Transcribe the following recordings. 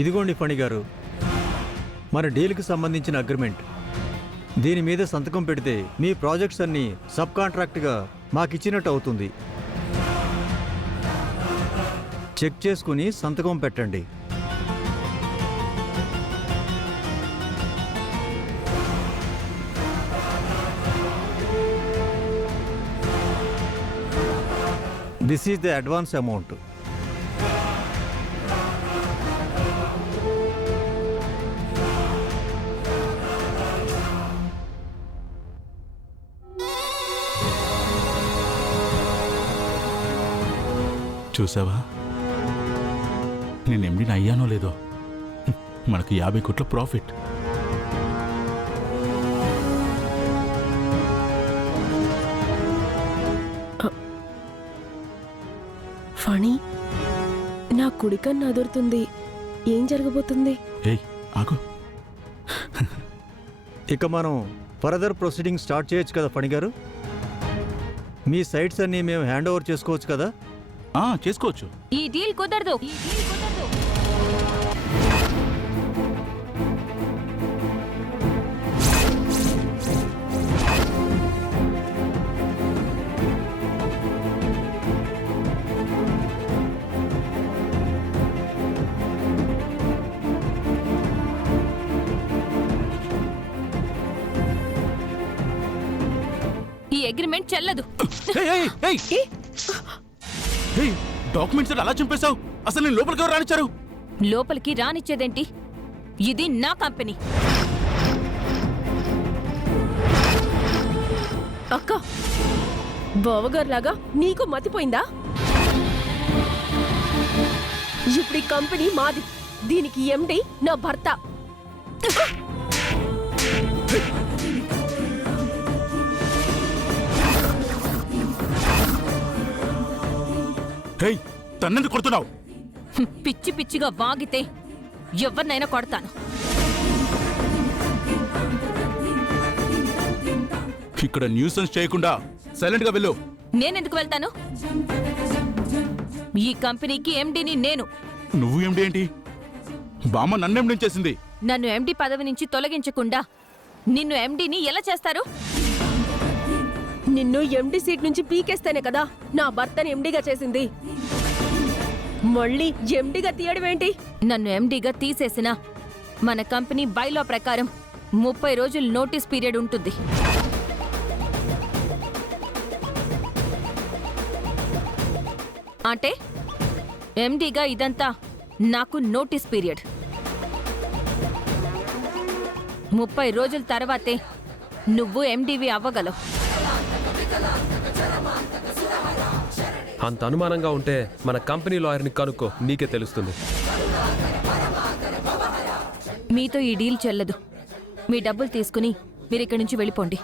ఇదిగోండి ఫణి గారు, మన డీల్కి సంబంధించిన అగ్రిమెంట్. దీని మీద సంతకం పెడితే మీ ప్రాజెక్ట్స్ అన్నీ సబ్ కాంట్రాక్ట్గా మాకిచ్చినట్టు అవుతుంది. చెక్ చేసుకుని సంతకం పెట్టండి. This is the advance amount. చూసావా, నేను ఎండిని అయ్యానో లేదో, మనకు 50 కోట్ల ప్రాఫిట్. ఫణి, నా కుడికన్ను అదురుతుంది. ఏం జరగబోతుంది? ఏయ్ ఆగు. ఇక మనం ఫర్దర్ ప్రొసీడింగ్ స్టార్ట్ చేయొచ్చు కదా ఫణి గారు? మీ సైట్స్ అన్నీ మేము హ్యాండ్ ఓవర్ చేసుకోవచ్చు కదా? చేసుకోవచ్చు. ఈ డీల్ కుదరదు. ఈ అగ్రిమెంట్ చెల్లదు. డాక్యుమెంట్స్ అలా చంపేశావు. అసలు నేను లోపలికి ఎవరు రానిచ్చారు? లోపలికి రానిచ్చేదేంటి? ఇది నా కంపెనీ. అక్క, బావగారులాగా నీకు మతిపోయిందా? ఇప్పుడు ఈ కంపెనీ మాది. దీనికి ఎండి నా భర్త. తన్నెందుకు కొడుతున్నావు? పిచ్చి పిచ్చిగా వాగితే ఎవరినైనా కొడతాను. ఇక్కడ న్యూసెన్స్ చేయకుండా సైలెంట్ గా వెళ్ళు. నేనెందుకు వెళ్తాను? ఈ కంపెనీకి ఎండిని నేను. నువ్వు ఎండి ఏంటి? బామ్మ నన్ను ఎండి చేసింది. నన్ను ఎండి పదవి నుంచి తొలగించకుండా నిన్ను ఎండిని ఎలా చేస్తారు? నిన్ను ఎండి సీట్ నుంచి పీకేస్తేనే కదా నా భర్తని ఎండిగా చేసింది. మళ్ళీ ఎండిగా తీయడం ఏంటి? నన్ను ఎండిగా తీసేసిన మన కంపెనీ బైలా ప్రకారం 30 రోజులు నోటీస్ పీరియడ్ ఉంటుంది. అంటే ఎండిగా ఇదంతా నాకు నోటీస్ పీరియడ్. 30 రోజుల తర్వాతే నువ్వు ఎండివి అవ్వగలవు. అంత అనుమానంగా ఉంటే మన కంపెనీ లాయర్ని కనుక్కో, నీకే తెలుస్తుంది. మీతో ఈ డీల్ చెల్లదు. మీ డబ్బులు తీసుకుని మీరు ఇక్కడి నుంచి వెళ్ళిపోండి.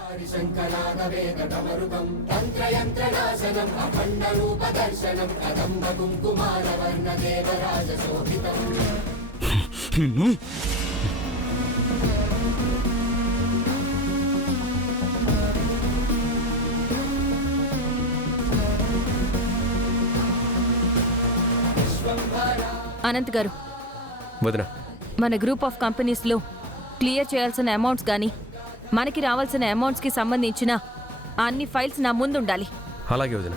అనంత్ గారు, వదిన, మన గ్రూప్ ఆఫ్ కంపెనీస్లో క్లియర్ చేయాల్సిన అమౌంట్స్ కానీ మనకి రావాల్సిన అమౌంట్స్కి సంబంధించిన అన్ని ఫైల్స్ నా ముందు ఉండాలి. అలాగే వదిన.